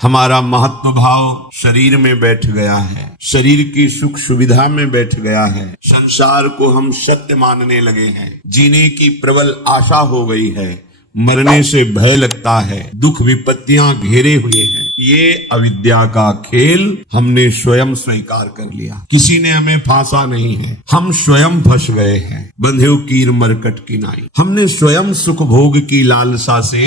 हमारा महत्व भाव शरीर में बैठ गया है, शरीर की सुख सुविधा में बैठ गया है, संसार को हम सत्य मानने लगे हैं, जीने की प्रबल आशा हो गई है, मरने से भय लगता है, दुख विपत्तियां घेरे हुए हैं। ये अविद्या का खेल हमने स्वयं स्वीकार कर लिया, किसी ने हमें फांसा नहीं है, हम स्वयं फंस गए हैं। बंधे कीर मरकट की नाई, हमने स्वयं सुख भोग की लालसा से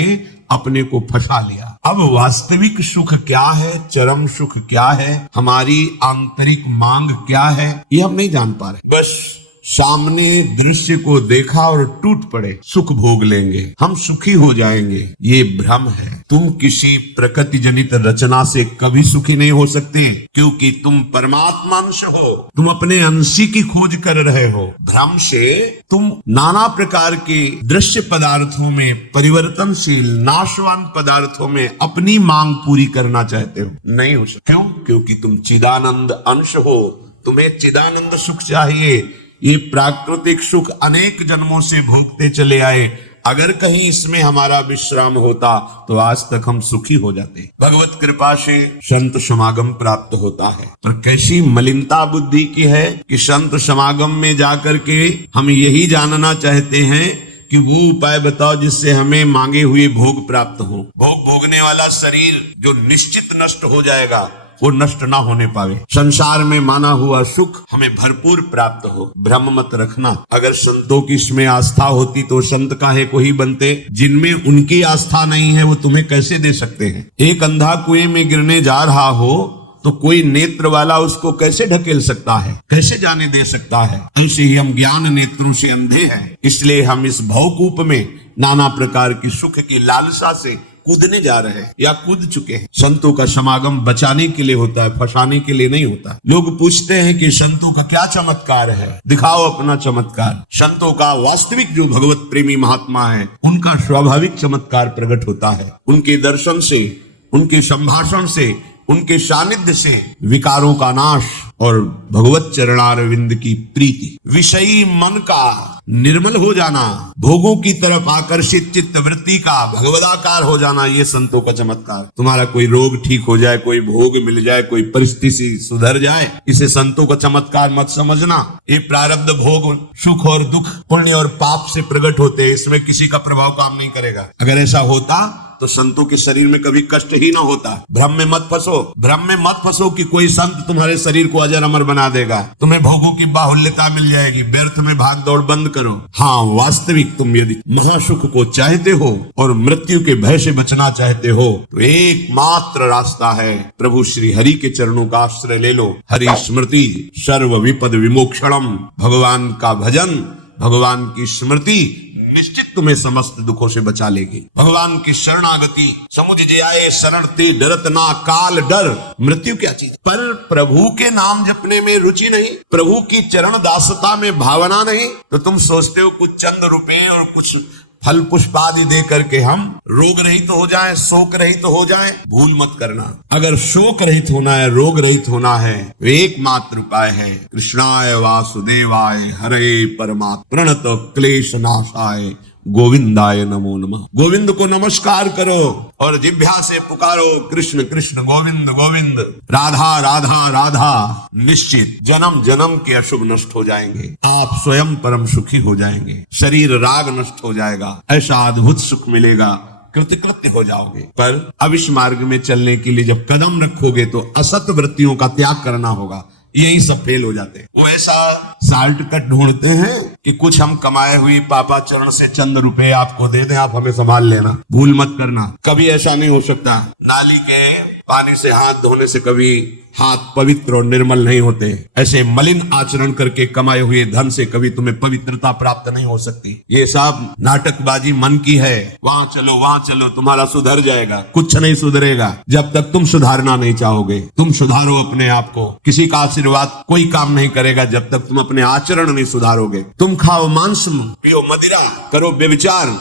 अपने को फंसा लिया। अब वास्तविक सुख क्या है, चरम सुख क्या है, हमारी आंतरिक मांग क्या है, ये हम नहीं जान पा रहे। बस सामने दृश्य को देखा और टूट पड़े, सुख भोग लेंगे, हम सुखी हो जाएंगे, ये भ्रम है। तुम किसी प्रकृति जनित रचना से कभी सुखी नहीं हो सकते, क्योंकि तुम परमात्मा अंश हो, तुम अपने अंशी की खोज कर रहे हो। भ्रम से तुम नाना प्रकार के दृश्य पदार्थों में, परिवर्तनशील नाशवान पदार्थों में अपनी मांग पूरी करना चाहते हो, नहीं हो सकते। क्यों? क्योंकि तुम चिदानंद अंश हो, तुम्हें चिदानंद सुख चाहिए। ये प्राकृतिक सुख अनेक जन्मों से भोगते चले आए, अगर कहीं इसमें हमारा विश्राम होता तो आज तक हम सुखी हो जाते। भगवत कृपा से संत समागम प्राप्त होता है, पर कैसी मलिनता बुद्धि की है कि संत समागम में जाकर के हम यही जानना चाहते हैं कि वो उपाय बताओ जिससे हमें मांगे हुए भोग प्राप्त हो। भोग भोगने वाला शरीर जो निश्चित नष्ट हो जाएगा, वो नष्ट ना होने पावे। संसार में माना हुआ सुख हमें भरपूर प्राप्त हो। भ्रम मत रखना। अगर संतों की इसमें आस्था होती तो संत काहे को ही बनते। जिनमें उनकी आस्था नहीं है वो तुम्हें कैसे दे सकते हैं। एक अंधा कुएं में गिरने जा रहा हो तो कोई नेत्र वाला उसको कैसे ढकेल सकता है, कैसे जाने दे सकता है। ऐसे ही हम ज्ञान नेत्रों से अंधे हैं, इसलिए हम इस भवकूप में नाना प्रकार की सुख की लालसा से कूदने जा रहे हैं या कूद चुके हैं। संतों का समागम बचाने के लिए होता है, फंसाने के लिए नहीं होता। लोग पूछते हैं कि संतों का क्या चमत्कार है, दिखाओ अपना चमत्कार। संतों का वास्तविक जो भगवत प्रेमी महात्मा है, उनका स्वाभाविक चमत्कार प्रकट होता है। उनके दर्शन से, उनके संभाषण से, उनके सानिध्य से विकारों का नाश और भगवत चरणारविंद की प्रीति, विषयी मन का निर्मल हो जाना, भोगों की तरफ आकर्षित चित्त वृत्ति का भगवदाकार हो जाना, ये संतों का चमत्कार। तुम्हारा कोई रोग ठीक हो जाए, कोई भोग मिल जाए, कोई परिस्थिति सुधर जाए, इसे संतों का चमत्कार मत समझना। ये प्रारब्ध भोग सुख और दुख, पुण्य और पाप से प्रकट होते हैं, इसमें किसी का प्रभाव काम नहीं करेगा। अगर ऐसा होता तो संतों के शरीर में कभी कष्ट ही ना होता। भ्रम में मत फंसो, भ्रम में मत फंसो कि कोई संत तुम्हारे शरीर को अजर अमर बना देगा, तुम्हें भोगों की बाहुल्यता मिल जाएगी। व्यर्थ में भाग दौड़ बंद करो। हाँ, वास्तविक तुम यदि महासुख को चाहते हो और मृत्यु के भय से बचना चाहते हो तो एकमात्र रास्ता है, प्रभु श्री हरि के चरणों का आश्रय ले लो। हरि स्मृति सर्व विपद विमोक्षणम, भगवान का भजन, भगवान की स्मृति निश्चित तुम्हें समस्त दुखों से बचा लेगी। भगवान की शरणागति, समुझ जे आए शरण ते डरत ना काल डर। मृत्यु क्या चीज, पर प्रभु के नाम जपने में रुचि नहीं, प्रभु की चरण दासता में भावना नहीं, तो तुम सोचते हो कुछ चंद रुपए और कुछ फल पुष्प आदि दे करके हम रोग रहित तो हो जाएं, शोक रहित तो हो जाएं। भूल मत करना। अगर शोक रहित होना है, रोग रहित होना है, तो एकमात्र उपाय है कृष्णाय वासुदेवाय हरे परमात्मा प्रणत क्लेश नाशाय गोविंदाय नमो नमः। गोविंद को नमस्कार करो और जिह्वा से पुकारो कृष्ण कृष्ण गोविंद गोविंद, राधा राधा राधा। निश्चित जन्म जन्म के अशुभ नष्ट हो जाएंगे, आप स्वयं परम सुखी हो जाएंगे, शरीर राग नष्ट हो जाएगा, ऐसा अद्भुत सुख मिलेगा, कृतकृत्य हो जाओगे। पर अब इस मार्ग में चलने के लिए जब कदम रखोगे तो असत वृत्तियों का त्याग करना होगा। यही सब फेल हो जाते हैं। वो ऐसा साल्ट कट ढूंढते हैं कि कुछ हम कमाए हुई पापा चरण से चंद रुपए आपको दे दें, आप हमें संभाल लेना। भूल मत करना, कभी ऐसा नहीं हो सकता। नाली के पानी से हाथ धोने से कभी हाथ पवित्र और निर्मल नहीं होते। ऐसे मलिन आचरण करके कमाए हुए धन से कभी तुम्हें पवित्रता प्राप्त नहीं हो सकती। ये सब नाटकबाजी मन की है। वहां चलो तुम्हारा सुधर जाएगा, कुछ नहीं सुधरेगा जब तक तुम सुधारना नहीं चाहोगे। तुम सुधारो अपने आप को, किसी का आशीर्वाद कोई काम नहीं करेगा जब तक तुम अपने आचरण नहीं सुधारोगे। तुम खाओ मांस, पियो मदिरा, करो व्यभिचार,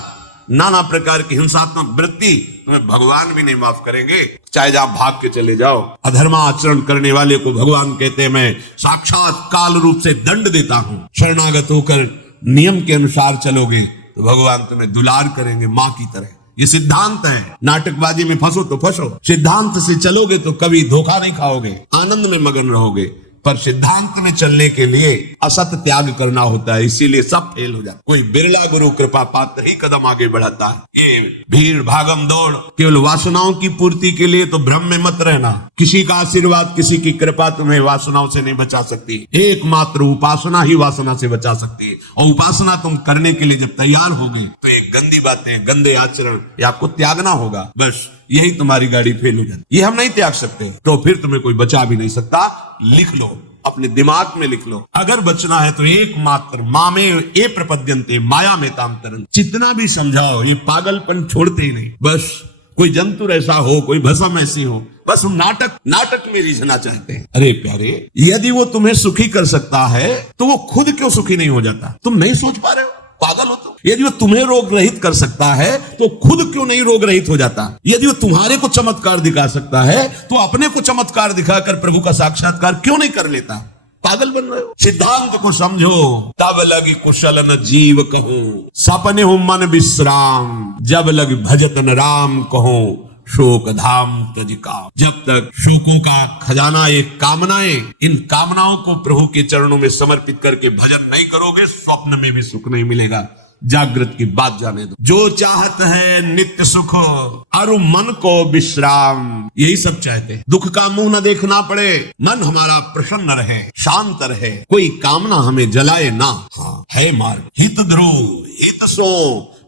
नाना प्रकार की हिंसात्मक वृत्ति, तुम्हें भगवान भी नहीं माफ करेंगे, चाहे आप भाग के चले जाओ। अधर्म आचरण करने वाले को भगवान कहते हैं मैं साक्षात काल रूप से दंड देता हूं। शरणागत होकर नियम के अनुसार चलोगे तो भगवान तुम्हें दुलार करेंगे मां की तरह। ये सिद्धांत है। नाटकबाजी में फंसो तो फंसो, सिद्धांत से चलोगे तो कभी धोखा नहीं खाओगे, आनंद में मगन रहोगे। पर सिद्धांत में चलने के लिए असत त्याग करना होता है, इसीलिए सब फेल हो जाता। कोई बिरला गुरु कृपा पात्र ही कदम आगे बढ़ाता है। ये भीड़ भागम दौड़ केवल वासनाओं की पूर्ति के लिए तो भ्रम में मत रहना। किसी का आशीर्वाद, किसी की कृपा तुम्हें वासनाओं से नहीं बचा सकती। एकमात्र उपासना ही वासना से बचा सकती है। और उपासना तुम करने के लिए जब तैयार होगे तो ये गंदी बातें, गंदे आचरण ये आपको त्यागना होगा। बस यही तुम्हारी गाड़ी फेल हो जाती। ये हम नहीं त्याग सकते तो फिर तुम्हें कोई बचा भी नहीं सकता। लिख लो, अपने दिमाग में लिख लो, अगर बचना है तो एकमात्र मामे ए प्रपद्यन्ते माया में ताम तरन। जितना भी समझाओ ये पागलपन छोड़ते ही नहीं। बस कोई जंतु ऐसा हो, कोई भस्म ऐसी हो, बस हम नाटक में रिझना चाहते हैं। अरे प्यारे, यदि वो तुम्हें सुखी कर सकता है तो वो खुद क्यों सुखी नहीं हो जाता? तुम नहीं सोच पा रहे हो, पागल हो तुम। यदि वो तुम्हें रोग रहित कर सकता है तो खुद क्यों नहीं रोग रहित हो जाता? यदि वो तुम्हारे को चमत्कार दिखा सकता है तो अपने को चमत्कार दिखाकर प्रभु का साक्षात्कार क्यों नहीं कर लेता? पागल बन रहे हो। सिद्धांत को समझो, तब लगी कुशल न जीव कहूं, सपने हो मन विश्राम, जब लगी भजत न राम कहूं, शोक धाम तजिका। जब तक शोकों का खजाना ये कामनाएं, इन कामनाओं को प्रभु के चरणों में समर्पित करके भजन नहीं करोगे, स्वप्न में भी सुख नहीं मिलेगा। जागृत की बात जाने दो। जो चाहत है नित्य सुख और मन को विश्राम, यही सब चाहते हैं। दुख का मुंह न देखना पड़े, मन हमारा प्रसन्न रहे, शांत रहे, कोई कामना हमें जलाए ना। हाँ है मार्ग, हित ध्रुव हित सो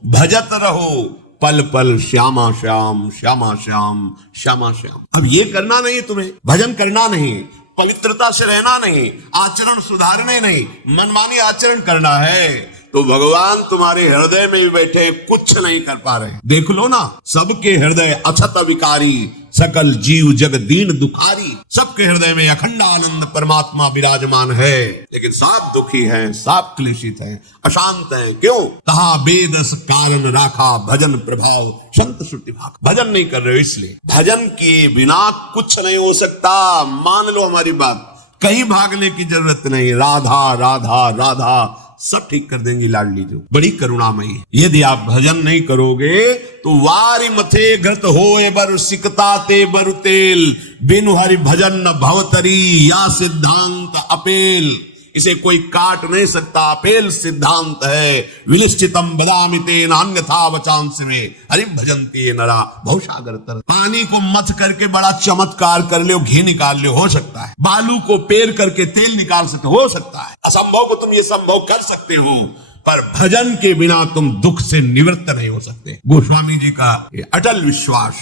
भजत रहो, पल पल श्यामा श्याम श्यामा श्याम श्यामा श्याम। अब ये करना नहीं, तुम्हें भजन करना नहीं, पवित्रता से रहना नहीं, आचरण सुधारने नहीं, मनमानी आचरण करना है तो भगवान तुम्हारे हृदय में भी बैठे कुछ नहीं कर पा रहे। देख लो ना, सबके हृदय अछत विकारी, सकल जीव जग दीन दुखारी। सबके हृदय में अखंड आनंद परमात्मा विराजमान है, लेकिन सब दुखी हैं, सब क्लेशित हैं, अशांत हैं। क्यों? कहा बेदस कारण राखा भजन प्रभाव संत श्रुति भाग। भजन नहीं कर रहे हो इसलिए। भजन किए बिना कुछ नहीं हो सकता। मान लो हमारी बात, कहीं भागने की जरूरत नहीं। राधा राधा राधा सब ठीक कर देंगी लाडली जो, बड़ी करुणामयी है। यदि आप भजन नहीं करोगे तो वारी मथे घृत होए बर सिकता ते बर तेल, बिनु हरि भजन न भवतरी या सिद्धांत अपेल। इसे कोई काट नहीं सकता, अपेल सिद्धांत है। विनिश्चितम बदामि तेन अन्यथा वचांसि में हरि भजन्ते नरा भवसागर तर। पानी को मथ करके बड़ा चमत्कार कर लो, घी निकाल लो, हो सकता है। बालू को पेर करके तेल निकाल सकते हो सकता है। असंभव को तुम ये संभव कर सकते हो, पर भजन के बिना तुम दुख से निवृत्त नहीं हो सकते। गोस्वामी जी का ये अटल विश्वास,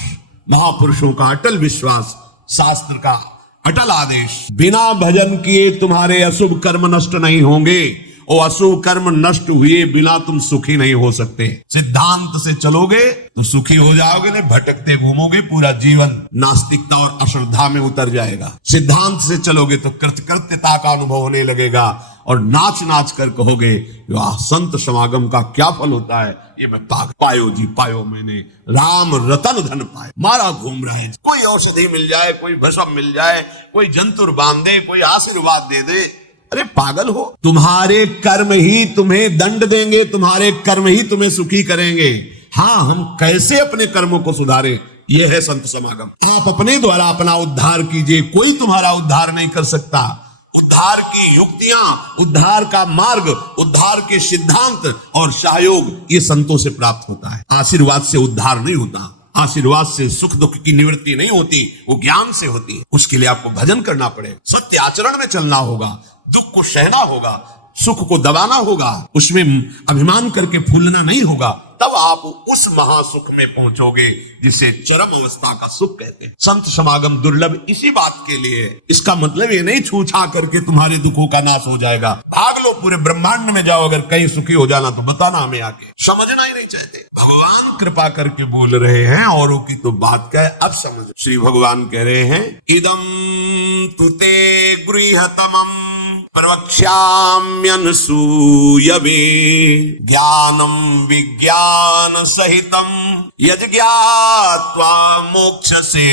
महापुरुषों का अटल विश्वास, शास्त्र का अटल आदेश, बिना भजन किए तुम्हारे अशुभ कर्म नष्ट नहीं होंगे, और अशुभ कर्म नष्ट हुए बिना तुम सुखी नहीं हो सकते। सिद्धांत से चलोगे तो सुखी हो जाओगे, नहीं भटकते घूमोगे, पूरा जीवन नास्तिकता और अश्रद्धा में उतर जाएगा। सिद्धांत से चलोगे तो कृतकृत्यता का अनुभव होने लगेगा और नाच नाच कर कहोगे वाह, संत समागम का क्या फल होता है। ये मैं पायो जी पायो, मैंने राम रतन धन पाए। मारा घूम रहे हैं, कोई औषधि मिल जाए, कोई भस्म मिल जाए, कोई जंतुर बांध दे, कोई आशीर्वाद दे दे। अरे पागल हो, तुम्हारे कर्म ही तुम्हें दंड देंगे, तुम्हारे कर्म ही तुम्हें सुखी करेंगे। हाँ, हम कैसे अपने कर्मों को सुधारें, ये है संत समागम। आप अपने द्वारा अपना उद्धार कीजिए, कोई तुम्हारा उद्धार नहीं कर सकता। उद्धार की युक्तियां, उद्धार का मार्ग, उद्धार के सिद्धांत और सहयोग ये संतों से प्राप्त होता है। आशीर्वाद से उद्धार नहीं होता, आशीर्वाद से सुख दुख की निवृत्ति नहीं होती, वो ज्ञान से होती है। उसके लिए आपको भजन करना पड़ेगा, सत्य आचरण में चलना होगा, दुख को सहना होगा, सुख को दबाना होगा, उसमें अभिमान करके फूलना नहीं होगा। तब आप उस महासुख में पहुंचोगे जिसे चरम अवस्था का सुख कहते हैं। संत समागम दुर्लभ इसी बात के लिए। इसका मतलब ये नहीं छूछा करके तुम्हारे दुखों का नाश हो जाएगा। भाग लो, पूरे ब्रह्मांड में जाओ, अगर कहीं सुखी हो जाना तो बताना हमें आके। समझना ही नहीं चाहते। भगवान कृपा करके बोल रहे हैं, औरों की तो बात क्या है, अब समझ। श्री भगवान कह रहे हैं, इदम तुते गृहतमम प्रवक्ष्याम्यनुसूयवे ज्ञानम विज्ञान सहितम यज्ञात्वा मोक्षसे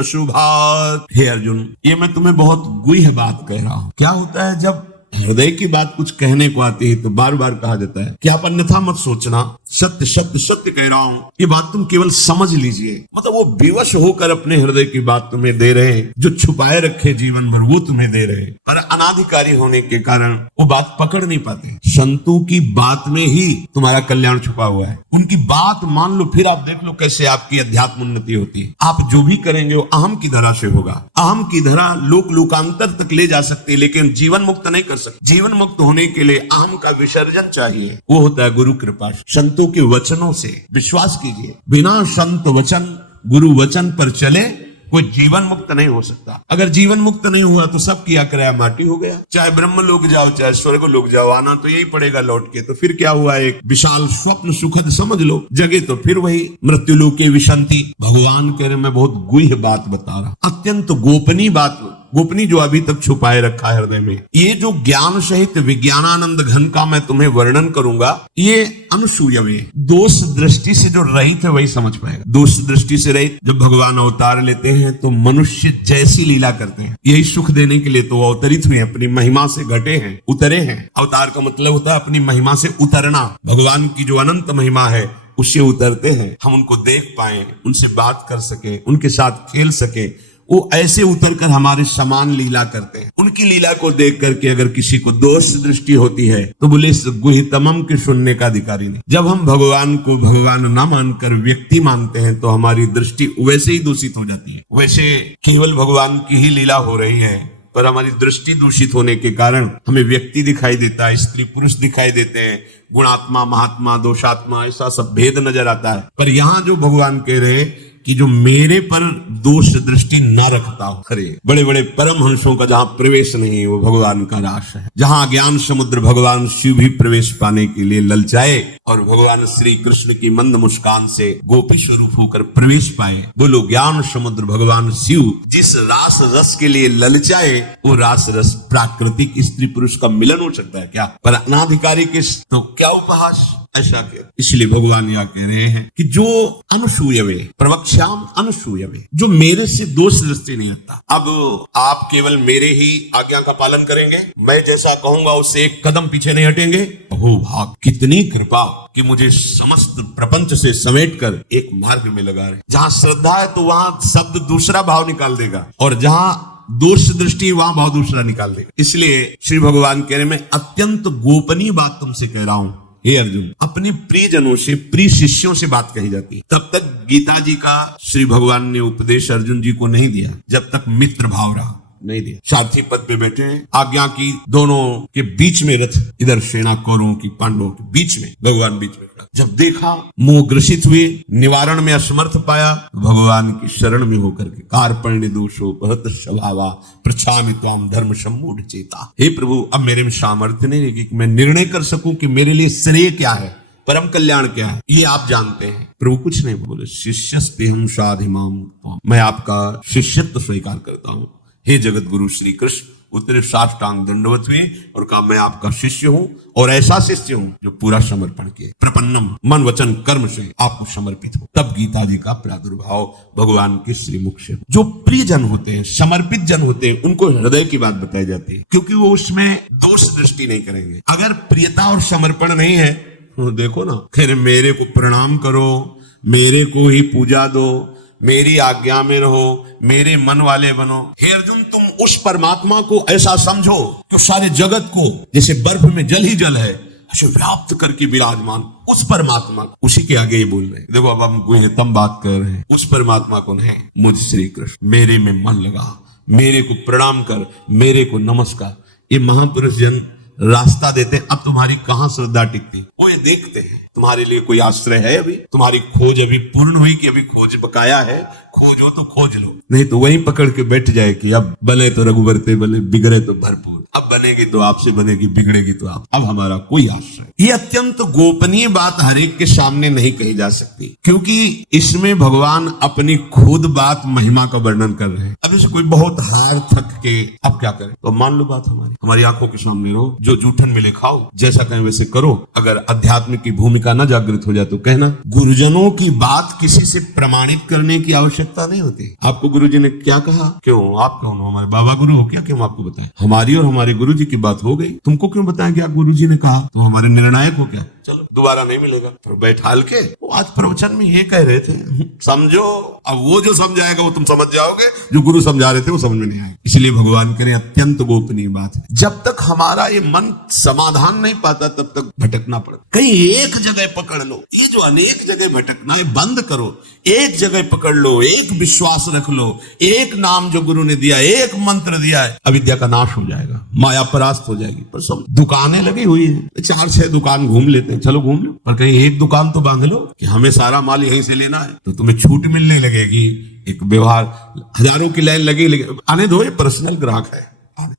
अशुभात्। हे अर्जुन, ये मैं तुम्हें बहुत गुह्य बात कह रहा हूं। क्या होता है जब हृदय की बात कुछ कहने को आती है तो बार बार कहा जाता है कि आप अन्यथा मत सोचना, सत्य सत्य सत्य कह रहा हूं, ये बात तुम केवल समझ लीजिए। मतलब वो विवश होकर अपने हृदय की बात तुम्हें दे रहे हैं, जो छुपाए रखे जीवन भर वो तुम्हें दे रहे हैं, पर अनाधिकारी होने के कारण वो बात पकड़ नहीं पाती। संतों की बात में ही तुम्हारा कल्याण छुपा हुआ है, उनकी बात मान लो, फिर आप देख लो कैसे आपकी अध्यात्म उन्नति होती है। आप जो भी करेंगे वो अहम की धरा से होगा। अहम की धरा लोक लोकांतर तक ले जा सकती है, लेकिन जीवन मुक्त नहीं कर सकती। जीवन मुक्त होने के लिए अहम का विसर्जन चाहिए, वो होता है गुरु कृपा। संतों के वचनों से विश्वास कीजिए, बिना संत वचन गुरु वचन पर चले कोई जीवन मुक्त नहीं हो सकता। अगर जीवन मुक्त नहीं हुआ तो सब किया कराया माटी हो गया। चाहे ब्रह्म लोक जाओ चाहे स्वर्ग लोक जाओ, आना तो यही पड़ेगा लौट के। तो फिर क्या हुआ, एक विशाल स्वप्न सुखद समझ लो, जगे तो फिर वही मृत्यु लोके विशंति। भगवान कह रहे मैं बहुत गुह्य बात बता रहा, अत्यंत गोपनीय बात, गोपनीय जो अभी तक छुपाए रखा है हृदय में। ये जो ज्ञान सहित विज्ञानानंद घन का मैं तुम्हें वर्णन करूंगा, ये अनसूयवे दोष दृष्टि से जो रहित है वही समझ पाएगा। दोष दृष्टि से रहित जब भगवान अवतार लेते हैं तो मनुष्य जैसी लीला करते हैं, यही सुख देने के लिए तो अवतरित हुए, अपनी महिमा से घटे हैं, उतरे हैं। अवतार का मतलब होता है अपनी महिमा से उतरना। भगवान की जो अनंत महिमा है उससे उतरते हैं, हम उनको देख पाए, उनसे बात कर सके, उनके साथ खेल सके। वो ऐसे उतरकर हमारे समान लीला करते हैं। उनकी लीला को देख करके अगर किसी को दोष दृष्टि होती है तो बोले इस गुहितमम के सुनने का अधिकारी नहीं। जब हम भगवान को भगवान ना मानकर व्यक्ति मानते हैं तो हमारी दृष्टि वैसे ही दूषित हो जाती है। वैसे केवल भगवान की ही लीला हो रही है, पर हमारी दृष्टि दूषित होने के कारण हमें व्यक्ति दिखाई देता है, स्त्री पुरुष दिखाई देते हैं, गुणात्मा महात्मा दोषात्मा, ऐसा सब भेद नजर आता है। पर यहाँ जो भगवान कह रहे कि जो मेरे पर दोष दृष्टि न रखता हो, अरे बड़े बड़े परमहंसों का जहां प्रवेश नहीं है वो भगवान का रास है। जहां ज्ञान समुद्र भगवान शिव भी प्रवेश पाने के लिए ललचाए और भगवान श्री कृष्ण की मंद मुस्कान से गोपी स्वरूप होकर प्रवेश पाए, बोलो ज्ञान समुद्र भगवान शिव जिस रास रस के लिए ललचाए वो रास रस प्राकृतिक स्त्री पुरुष का मिलन हो सकता है क्या? पर अनाधिकारी के तो क्या उपहास, ऐसा क्या? इसलिए भगवान यहाँ कह रहे हैं कि जो अनसूयवे प्रवक्ष्याम अनसूयवे, जो मेरे से दोष दृष्टि नहीं आता। अब आप केवल मेरे ही आज्ञा का पालन करेंगे, मैं जैसा कहूंगा उससे एक कदम पीछे नहीं हटेंगे। हो भाग, कितनी कृपा कि मुझे समस्त प्रपंच से समेटकर एक मार्ग में लगा रहे। जहाँ श्रद्धा है तो वहां शब्द दूसरा भाव निकाल देगा, और जहाँ दोष दृष्टि वहां भाव दूसरा निकाल देगा। इसलिए श्री भगवान कह रहे मैं अत्यंत गोपनीय बात तुमसे कह रहा हूं। हे अर्जुन, अपने प्रियजनों से, प्रिय शिष्यों से बात कही जाती है। तब तक गीता जी का श्री भगवान ने उपदेश अर्जुन जी को नहीं दिया जब तक मित्र भाव रहा, नहीं दिया। सारथी पद पे बैठे हैं, आज्ञा की दोनों के बीच में रथ, इधर सेना कौरवों की पांडवों के बीच में, भगवान बीच में खड़ा। जब देखा मोह ग्रसित हुए, निवारण में असमर्थ पाया, भगवान की शरण में होकर के कार्पण्य दोषो बहुत स्वभावा प्रछामि त्वाम धर्म सम्मूढ़ चेता। हे प्रभु, अब मेरे में सामर्थ्य नहीं रहेगी कि मैं निर्णय कर सकूं कि मेरे लिए श्रेय क्या है, परम कल्याण क्या है, ये आप जानते हैं। प्रभु कुछ नहीं बोले, शिष्यस्तेहं साधिमाम, मैं आपका शिष्यत्व स्वीकार करता हूं। हे जगत गुरु श्री कृष्ण उतरे साष्टांग दंडवत हुए और कहा मैं आपका शिष्य हूं, और ऐसा शिष्य हूं जो पूरा समर्पण किए, प्रपन्नम मन वचन कर्म से आपको समर्पित हो। तब गीता जी का प्रादुर्भाव भगवान के श्रीमुख से। जो प्रिय जन होते हैं, समर्पित जन होते हैं, उनको हृदय की बात बताई जाती है, क्योंकि वो उसमें दोष दृष्टि नहीं करेंगे। अगर प्रियता और समर्पण नहीं है तो देखो ना, खैर मेरे को प्रणाम करो, मेरे को ही पूजा दो, मेरी आज्ञा में रहो, मेरे मन वाले बनो। हे अर्जुन, तुम उस परमात्मा को ऐसा समझो कि सारे जगत को जैसे बर्फ में जल ही जल है ऐसे व्याप्त करके विराजमान उस परमात्मा, उसी के आगे ये बोल रहे हैं। देखो अब हम गुह्यतम बात कर रहे हैं, उस परमात्मा को नहीं, मुझ श्री कृष्ण, मेरे में मन लगा, मेरे को प्रणाम कर, मेरे को नमस्कार। ये महापुरुष जन रास्ता देते हैं। अब तुम्हारी कहाँ श्रद्धा टिकती, वो ये देखते हैं तुम्हारे लिए कोई आश्रय है, अभी तुम्हारी खोज अभी पूर्ण हुई कि अभी खोज बकाया है, खोजो तो खोज लो, नहीं तो वहीं पकड़ के बैठ जाए कि अब बने तो रघुबरते बने, बिगड़े तो भरपूर। अब बनेगी तो आपसे बनेगी, बिगड़ेगी तो आप। अब हमारा कोई आश्रय। ये अत्यंत गोपनीय बात हर एक के सामने नहीं कही जा सकती, क्योंकि इसमें भगवान अपनी खुद बात महिमा का वर्णन कर रहे हैं। अब इसे कोई बहुत हार थक के अब क्या करे, तो मान लो बात हमारी आंखों के सामने रहो, जो जूठन मिले खाओ, जैसा कहें वैसे करो। अगर अध्यात्म की भूमिका न जागृत हो जाए तो कहना। गुरुजनों की बात किसी से प्रमाणित करने की आवश्यकता नहीं होती। आपको गुरुजी ने क्या कहा, क्यों आप कौन हो, हमारे बाबा गुरु हो क्या, क्यों आपको बताएं। हमारी और हमारे गुरु गुरुजी की बात हो गई, तुमको क्यों बताया क्या गुरुजी ने कहा, तुम हमारे निर्णायक हो क्या, चलो दोबारा नहीं मिलेगा। फिर बैठाल के वो आज प्रवचन में ये कह रहे थे, समझो। अब वो जो समझाएगा वो तुम समझ जाओगे, जो गुरु समझा रहे थे वो समझ में नहीं आएगा। इसलिए भगवान कह रहे अत्यंत गोपनीय बात है, जब तक हमारा ये मन समाधान नहीं पाता तब तक भटकना पड़ता। कहीं एक जगह पकड़ लो, ये जो अनेक जगह भटकना है बंद करो, एक जगह पकड़ लो, एक विश्वास रख लो, एक नाम जो गुरु ने दिया, एक मंत्र दिया है, अविद्या का नाश हो जाएगा, माया परास्त हो जाएगी। पर सब दुकानें लगी हुई है, 4-6 दुकान घूम लेते हैं, चलो घूम लो, पर कहीं एक दुकान तो बांध लो कि हमें सारा माल यहीं से लेना है, तो तुम्हें छूट मिलने लगेगी। एक व्यवहार, हजारों की लाइन लगी, आने दो, ये पर्सनल ग्राहक है।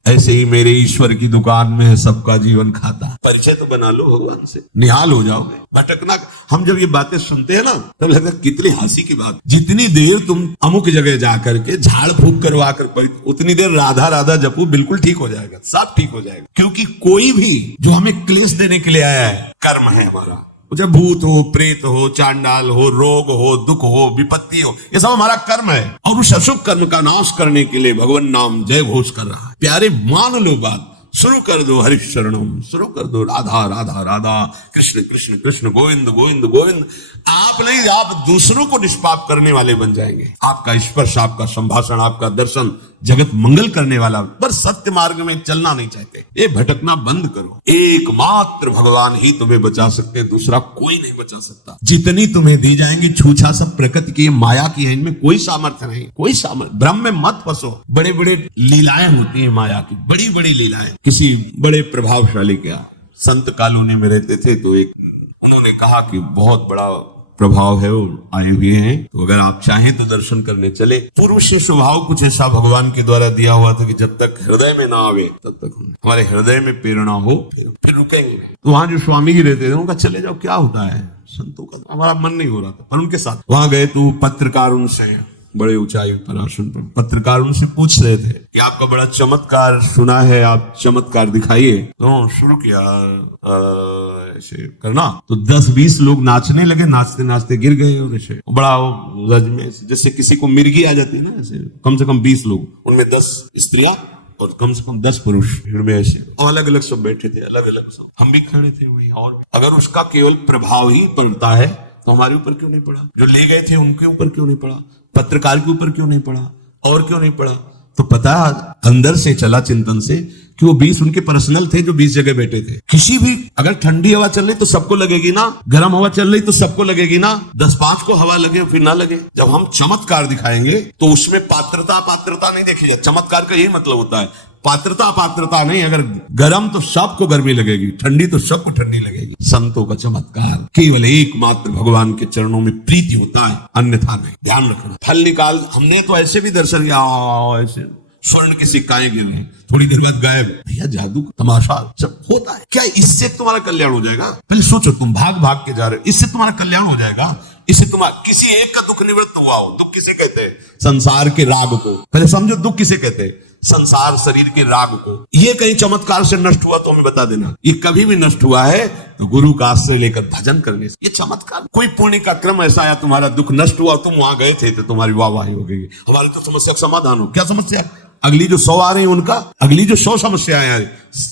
ऐसे ही मेरे ईश्वर की दुकान में है सबका जीवन खाता, परिचय तो बना लो भगवान से, निहाल हो जाओगे। भटकना, हम जब ये बातें सुनते हैं ना तब लगता है कितनी हंसी की बात। जितनी देर तुम अमुक जगह जा करके झाड़ फूक करवा कर उतनी देर राधा राधा जपो, बिल्कुल ठीक हो जाएगा, सब ठीक हो जाएगा। क्योंकि कोई भी जो हमें क्लेश देने के लिए आया है, कर्म है हमारा, चाहे भूत हो, प्रेत हो, चांडाल हो, रोग हो, दुख हो, विपत्ति हो, ये सब हमारा कर्म है। और उस अशुभ कर्म का नाश करने के लिए भगवान नाम जय घोष कर रहा है। प्यारे मान लो बात, शुरू कर दो हरि शरणम, शुरू कर दो राधा राधा राधा, कृष्ण कृष्ण कृष्ण, गोविंद गोविंद गोविंद। आप नहीं, आप दूसरों को निष्पाप करने वाले बन जाएंगे। आपका स्पर्श, आपका संभाषण, आपका दर्शन जगत मंगल करने वाला। पर सत्य मार्ग में चलना नहीं चाहते, ये भटकना बंद करो। एकमात्र भगवान ही तुम्हें बचा सकते, दूसरा कोई नहीं बचा सकता। जितनी तुम्हें दी जाएंगी छूछा सब प्रकृति की, माया की है, इनमें कोई सामर्थ्य नहीं, कोई सामर्थ्य। भ्रम में मत फंसो। बड़े बड़े लीलाएं होती है माया की, बड़ी बड़ी लीलाएं। किसी बड़े प्रभावशाली क्या संत कॉलोनी में रहते थे, तो एक उन्होंने कहा कि बहुत बड़ा प्रभाव है, वो आए हुए हैं, तो अगर आप चाहें तो दर्शन करने चले। पूर्व से स्वभाव कुछ ऐसा भगवान के द्वारा दिया हुआ था कि जब तक हृदय में ना आवे तब तक हमारे हृदय में प्रेरणा हो फिर रुकेंगे। तो वहां जो स्वामी जी रहते थे उनका चले जाओ, क्या होता है, संतों का हमारा मन नहीं हो रहा था, पर उनके साथ वहां गए तो पत्रकार उनसे, बड़े ऊंचाई पर आसन पर पत्रकार उनसे पूछ रहे थे कि आपका बड़ा चमत्कार सुना है, आप चमत्कार दिखाइए। तो शुरू किया ऐसे करना, तो 10-20 लोग नाचने लगे, नाचते नाचते गिर गए। और ऐसे बड़ा रज में जैसे किसी को मिर्गी आ जाती है ना, ऐसे कम से कम 20 लोग, उनमें 10 स्त्रियां और कम से कम 10 पुरुष, भीड़ में ऐसे अलग अलग सब बैठे थे, अलग अलग सब, हम भी खड़े थे वही। और अगर उसका केवल प्रभाव ही पड़ता है तो हमारे ऊपर क्यों नहीं पड़ा, जो ले गए थे उनके ऊपर क्यों नहीं पड़ा, पत्रकार के ऊपर क्यों नहीं पड़ा, और क्यों नहीं पड़ा। तो पता अंदर से चला चिंतन से कि वो 20 उनके पर्सनल थे जो 20 जगह बैठे थे। किसी भी, अगर ठंडी हवा चल रही तो सबको लगेगी ना, गर्म हवा चल रही तो सबको लगेगी ना, 10-5 को हवा लगे फिर ना लगे। जब हम चमत्कार दिखाएंगे तो उसमें पात्रता नहीं देखी जाए। चमत्कार का यही मतलब होता है, पात्रता नहीं। अगर गर्म तो सबको गर्मी लगेगी, ठंडी तो सबको ठंडी लगेगी। संतों का चमत्कार केवल एकमात्र भगवान के चरणों में प्रीति होता है, अन्यथा नहीं। ध्यान रखना। फल निकाल, हमने तो ऐसे भी दर्शन किया, ऐसे स्वर्ण की सिक्काएं गिर रही, थोड़ी देर बाद गायब। भैया जादू तमाशा सब होता है क्या? इससे तुम्हारा कल्याण हो जाएगा? पहले सोचो, तुम भाग भाग के जा रहे हो, इससे तुम्हारा कल्याण हो जाएगा? इससे तुम्हारा किसी एक का दुख निवृत्त हुआ हो। दुख किसे कहते हैं? संसार के राग को। पहले समझो दुख किसे कहते हैं? संसार शरीर के राग को। ये कहीं चमत्कार से नष्ट हुआ तो हमें बता देना। ये कभी भी नष्ट हुआ है तो गुरु का आश्रय लेकर भजन करने से। ये चमत्कार, कोई पुण्य का क्रम ऐसा आया, तुम्हारा दुख नष्ट हुआ, तुम वहां गए थे तो तुम्हारी वाहवाही हो गई। हमारी तो समस्या का समाधान हो। क्या समस्या? अगली जो 100 आ रही है उनका, अगली जो 100 समस्याएं आ रही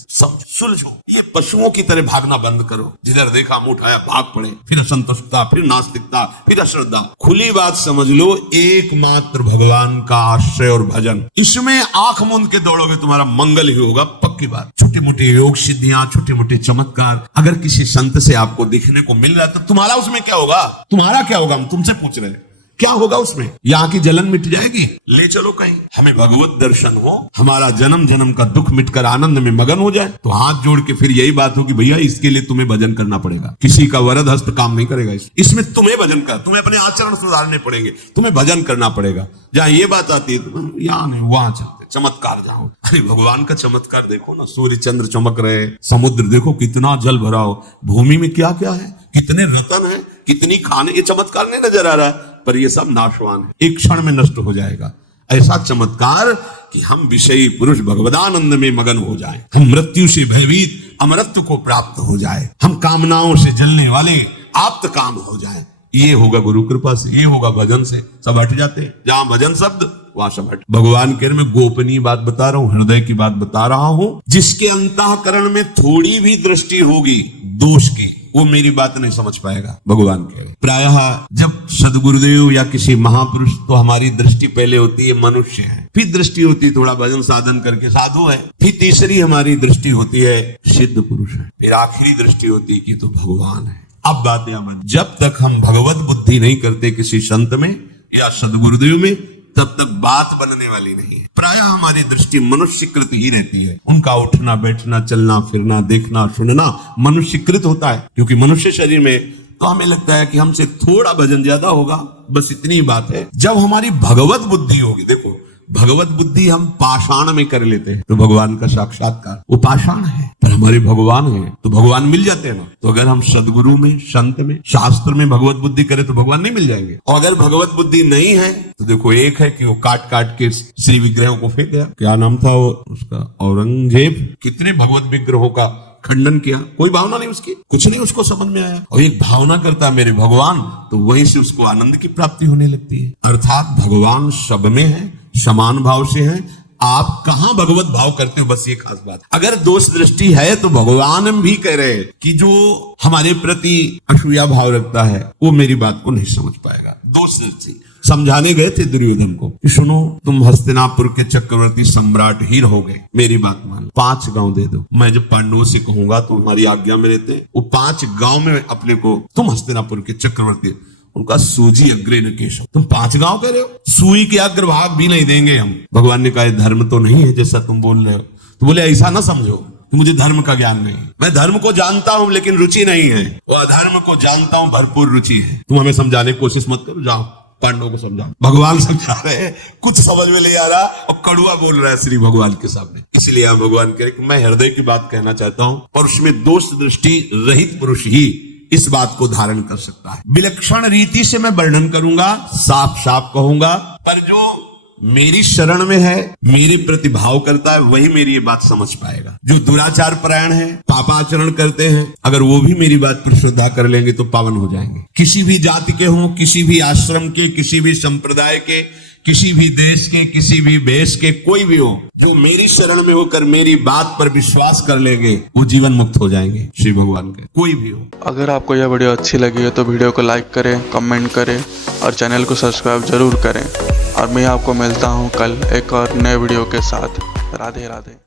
सब सुलझो। ये पशुओं की तरह भागना बंद करो। जिधर देखा मुंह उठाया भाग पड़े, फिर असंतुष्टता, फिर नास्तिकता, फिर अश्रद्धा। खुली बात समझ लो, एकमात्र भगवान का आश्रय और भजन, इसमें आंख मूंद के दौड़ोगे तुम्हारा मंगल ही होगा, पक्की बात। छोटी मोटी योग सिद्धियां, छोटे मोटे चमत्कार अगर किसी संत से आपको दिखने को मिल रहा है तो तुम्हारा उसमें क्या होगा? तुम्हारा क्या होगा? हम तुमसे पूछ रहे हैं, क्या होगा उसमें? यहाँ की जलन मिट जाएगी? ले चलो कहीं, हमें भगवत दर्शन हो, हमारा जन्म जन्म का दुख मिटकर आनंद में मगन हो जाए। तो हाथ जोड़ के फिर यही बात हो कि भैया इसके लिए तुम्हें भजन करना पड़ेगा। किसी का वरद हस्त काम नहीं करेगा। इसमें तुम्हें भजन कर, तुम्हें अपने आचरण सुधारने पड़ेंगे, तुम्हें भजन करना पड़ेगा। जहाँ ये बात आती है तो यहाँ नहीं, वहां चलते चमत्कार जाओ। अरे भगवान का चमत्कार देखो ना, सूर्य चंद्र चमक रहे, समुद्र देखो कितना जल भरा हो, भूमि में क्या क्या है, कितने रतन है, कितनी खाने। ये चमत्कार नहीं नजर आ रहा है, पर ये सब नाशवान है, एक क्षण में नष्ट हो जाएगा। ऐसा चमत्कार कि हम विषयी पुरुष भगवदानंद में मगन हो जाएं, हम मृत्यु से भयभीत अमरत्व को प्राप्त हो जाए, हम कामनाओं से जलने वाले आप्त काम हो जाए। ये होगा गुरु कृपा से, ये होगा भजन से। सब हट जाते हैं। जहां भजन शब्द वो आशा भट। भगवान कह रहे मैं गोपनीय बात बता रहा हूं, हृदय की बात बता रहा हूं। जिसके अंतःकरण में थोड़ी भी दृष्टि होगी दोष की, वो मेरी बात नहीं समझ पाएगा। भगवान कह रहे प्रायः जब सदगुरुदेव या किसी महापुरुष, तो हमारी दृष्टि पहले होती है मनुष्य है, फिर दृष्टि होती है थोड़ा भजन साधन करके साधु है, फिर तीसरी हमारी दृष्टि होती है सिद्ध पुरुष है, फिर आखिरी दृष्टि होती है कि तो भगवान है। अब बात यह, जब तक हम भगवत बुद्धि नहीं करते किसी संत में या सदगुरुदेव में, तब तक बात बनने वाली नहीं है। प्रायः हमारी दृष्टि मनुष्यकृत ही रहती है। उनका उठना बैठना चलना फिरना देखना सुनना मनुष्यकृत होता है, क्योंकि मनुष्य शरीर में तो हमें लगता है कि हमसे थोड़ा वजन ज्यादा होगा, बस इतनी बात है। जब हमारी भगवत बुद्धि होगी, देखो भगवत बुद्धि हम पाषाण में कर लेते हैं तो भगवान का साक्षात्कार वो पाषाण है, पर हमारे भगवान है तो भगवान मिल जाते हैं ना। तो अगर हम सदगुरु में, संत में, शास्त्र में भगवत बुद्धि करें तो भगवान नहीं मिल जाएंगे। और अगर भगवत बुद्धि नहीं है तो देखो, एक है कि वो काट काट के श्री विग्रहों को फेंक गया, क्या नाम था वो उसका, औरंगजेब, कितने भगवत विग्रहों का खंडन किया, कोई भावना नहीं उसकी, कुछ नहीं उसको समझ में आया। और एक भावना करता मेरे भगवान, तो वहीं से उसको आनंद की प्राप्ति होने लगती है। अर्थात भगवान सब में है, समान भाव से है। आप कहां भगवत भाव करते हो, बस ये खास बात। अगर दोष दृष्टि है तो भगवान भी कह रहे हैं कि जो हमारे प्रति असूया भाव रखता है वो मेरी बात को नहीं समझ पाएगा। दोष दृष्टि समझाने गए थे दुर्योधन को कि सुनो, तुम हस्तिनापुर के चक्रवर्ती सम्राट ही रहोगे, मेरी बात मान, 5 गांव दे दो। मैं जब पांडवों से कहूंगा तो हमारी आज्ञा में रहते, वो 5 गांव में अपने को, तुम हस्तिनापुर के चक्रवर्ती, उनका सूजी अग्रे न केशव, तुम 5 गांव कह रहे हो, सुई के अग्रभाग भी नहीं देंगे हम। भगवान ने कहा धर्म तो नहीं है जैसा तुम बोल रहे हो। तो बोले ऐसा ना समझो, मुझे धर्म का ज्ञान नहीं है, मैं धर्म को जानता हूं लेकिन रुचि नहीं है, और अधर्म को जानता हूं भरपूर रुचि है। तुम हमें समझाने की कोशिश मत करो, जाओ पांडवों को समझाओ। भगवान समझा रहे हैं, कुछ समझ में नहीं आ रहा और कड़ुआ बोल रहा है श्री भगवान के सामने। इसलिए आप भगवान कह रहे कि मैं हृदय की बात कहना चाहता हूं, और उसमें दोष दृष्टि रहित पुरुष ही इस बात को धारण कर सकता है। विलक्षण रीति से मैं वर्णन करूंगा, साफ साफ कहूंगा, पर जो मेरी शरण में है, मेरे प्रति भाव करता है, वही मेरी ये बात समझ पाएगा। जो दुराचार परायण है, पापाचरण करते हैं, अगर वो भी मेरी बात पर श्रद्धा कर लेंगे तो पावन हो जाएंगे। किसी भी जाति के हों, किसी भी आश्रम के, किसी भी संप्रदाय के, किसी भी देश के, किसी भी भेष के, कोई भी हो, जो मेरी शरण में होकर मेरी बात पर विश्वास कर लेंगे वो जीवन मुक्त हो जाएंगे। श्री भगवान के कोई भी हो। अगर आपको यह वीडियो अच्छी लगी है तो वीडियो को लाइक करें, कमेंट करें और चैनल को सब्सक्राइब जरूर करें। और मैं आपको मिलता हूँ कल एक और नए वीडियो के साथ। राधे राधे।